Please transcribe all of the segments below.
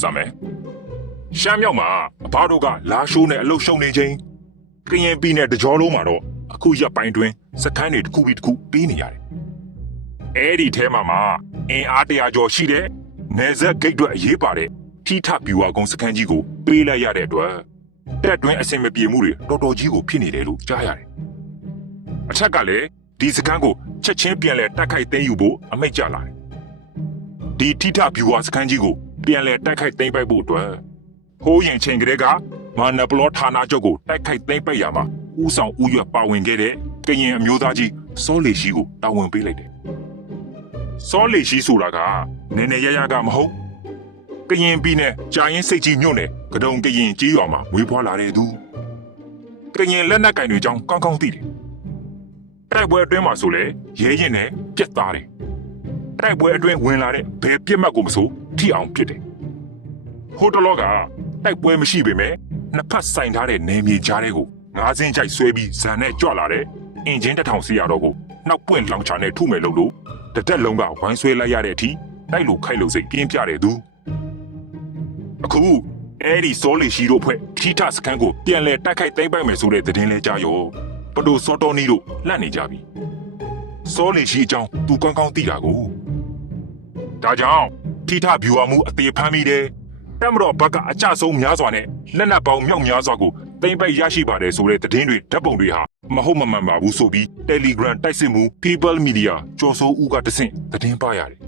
စမယ်ရှမ်းမြောက်မှာအဘတို့ကလာရှိုးနဲ့အလုတ်ရှုံနေချင်းကရင်ပြည်နယ်တကြောလုံးမှာတော့အခုရက်ပိုင်းတွင်စခန်းတွေတစ်ခုပြီးတစ်ခုပြီးနေရတယ်အဲ့ဒီထဲမှာမှာအင်အားတရာကျော်ရှိတဲ့နေဆက်ဂိတ်တွေအရေးပါတဲ့ထိထပြူဝါကုန်းစခန်းကြီးကိုပေးလိုက်ရတဲ့အတွက်တက်တွင်းအစင်မပြေမှုတွေတော်တော်ကြီးကိုဖြစ်နေတယ်လို့ကြားရတယ်အထက်ကလည်းဒီစခန်းကိုချက်ချင်းပြန်လဲတိုက်ခိုက်သိမ်းယူဖို့အမိန့်ကြလာတယ်ဒီထိထပြူဝါစခန်းကြီးကို ပြန်လဲတိုက်ခိုက်သိမ်းပိုက်ဖို့အတွက်ဟိုးရင်ချိန်ကလေးကမာနပလောဌာနချုပ်ကိုတိုက်ခိုက်သိမ်းပိုက်ရမှာဦးဆောင်ဦးရွက်ပါဝင်ခဲ့တဲ့ကရင်အမျိုးသားကြီးစောလီရှိကိုတာဝန်ပေးလိုက်တယ်စောလီရှိဆိုတာကနည်းနည်းရရကမဟုတ်ကရင်ပြည်နယ်ကြာရင်စိတ်ကြီးညွန့်တယ်ကတုံကရင်ကြီးရွာမှာမွေးဖွားလာတဲ့သူကရင်လက်နက်ကင်တွေကြောင်းကောင်းကောင်းသိတယ်တိုက်ပွဲအတွင်းမှာဆိုလေရဲရင်နဲ့ပြက်သားတယ်တိုက်ပွဲအတွင်းဝင်လာတဲ့ဘယ်ပြက်မှတ်ကိုမဆို ထိအောင်ပြစ်တယ်ဟိုတလောကတိုက်ပွဲမရှိပေမဲ့နှစ်ဖက်ဆိုင်ထားတဲ့နေမြေကြားတဲ့ကိုငါးစင်းချိုက်ဆွဲပြီးဇန်နဲ့ကြွလာတဲ့အင်ဂျင်တစ်ထောင်စီရတော့ကိုနောက်ပွင့်လောင်ချာနဲ့ထုမယ်လို့လို့တစ်တက်လုံးကဝိုင်းဆွဲလိုက်ရတဲ့အထိတိုက်လို့ခိုက်လို့စိတ်ပြင်းပြတဲ့သူအခုအဲ့ဒီစောလီရှိတို့ဖွဲ့ထိထစခန်းကိုပြန်လဲတိုက်ခိုက်သိမ်းပိုက်မယ်ဆိုတဲ့သတင်းလဲကြားရောပဒိုစောတော်နီတို့လှန့်နေကြပြီစောလီရှိအကြောင်းသူကောင်းကောင်းသိတာကိုဒါကြောင့် ထိထဗျူဟာမှုအသေးဖမ်းမိတယ်တမတော်ဘက်ကအကြဆုံးများစွာနဲ့လက်နက်ပေါင်းမြောက်များစွာကိုသိမ်းပိုက်ရရှိပါတယ်ဆိုတဲ့သတင်းတွေဓာတ်ပုံတွေဟာမဟုတ်မမှန်ပါဘူးဆိုပြီး Telegram တိုက်စစ်မှု People Media ကြော်စိုးဦးကတဆင့်သတင်းပါရတယ်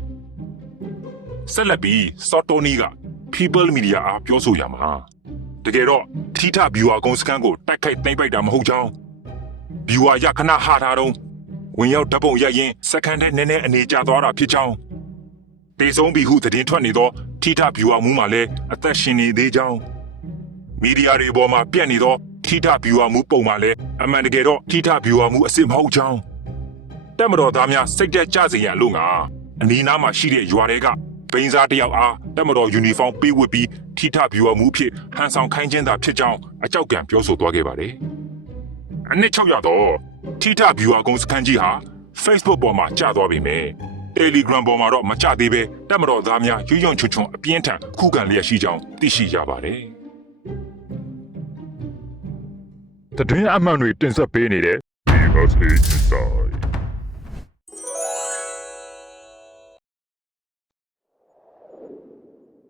ဆက်လက်ပြီးစောတော်နီက People Media အားပြောဆိုရမှာတကယ်တော့ထိထဗျူဟာကုန်းစကန်ကိုတိုက်ခိုက်သိမ်းပိုက်တာမဟုတ်ကြောင်းဗျူဟာရခဏဟာထားတော့ဝင်ရောက်ဓာတ်ပုံရိုက်ရင်စက္ကန့်နဲ့နည်းနည်းအနေကျသွားတာဖြစ်ကြောင်း တေဆုံးပြီဟုသတင်းထွက်နေသောထိထဗျူဟာမှုမှာလည်းအသက်ရှင်နေသေးကြောင်းမီဒီယာတွေပေါ်မှာပြန့်နေသောထိထဗျူဟာမှုပုံမှာလည်းအမှန်တကယ်တော့ထိထဗျူဟာမှုအစစ်မဟုတ်ကြောင်းတက်မတော်သားများစိတ်သက်ကြစေရန်လို့ငါအနီးနားမှာရှိတဲ့ရွာတွေကဘိန်းစားတယောက်အားတက်မတော်ယူနီဖောင်းပေးဝတ်ပြီးထိထဗျူဟာမှုအဖြစ်ဟန်ဆောင်ခိုင်းခြင်းသာဖြစ်ကြောင်းအကြောက်ကံပြောဆိုသွားခဲ့ပါတယ်။အနှစ်600ရတော့ထိထဗျူဟာကုန်းစခန်းကြီးဟာ Facebook ပေါ်မှာကျသွားပြီမယ် Telegram ပေါ်မှာတော့မကျသေးပဲတက်မတော်သားများရွရွံချွတ်ချွန်အပြင်းထန်ခုခံလျက်ရှိကြောင်းသိရှိရပါတယ်။တတွင်အမှန်တွေတင်ဆက်ပေးနေတဲ့ Because It Inside